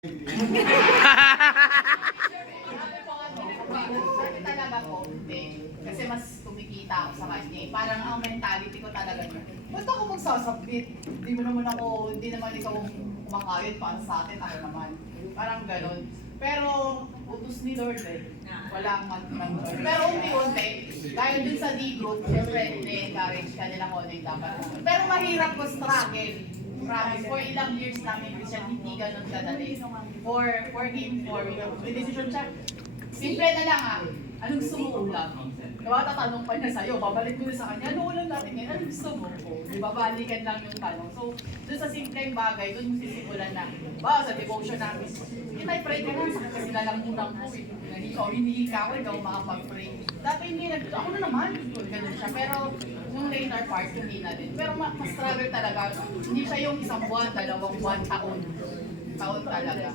Sabi talaga po, hindi. Kasi mas kumikita ako sa kanya. Parang ang mentality ko talaga na, ba't ako magsasabit? Hindi mo naman ako, hindi naman ikaw kumakayod para sa atin, ako naman. Parang ganun. Pero, utos ni Lord eh. Walang mag-Lord. Pero unti-unti, gaya dun sa D-group, syempre, na-encourage ka nila kung ano yung dapat. Pero mahirap ko struggle. Promise, for ilang years namin Christian, hindi ganun kadali. For him, the decision siya, simple na lang anong gusto mo ulam? Diba, tatanong pa niya sa'yo, babalik mo na sa kanya, ano ulam natin ngayon? Anong gusto mo? Di ba, balikan lang yung tanong. So, doon sa simpleng bagay, doon yung sisimulan na, ba, sa devotion namin, pray ka na, kasi sila lang unang po, hinihingi ka ako, ikaw makapag-pray. Dati hindi ako na naman, ganun siya. Pero, nung later part, hindi na din. Pero mas struggle talaga, hindi siya yung isang buwan, 2 buwan, taon. Taon talaga.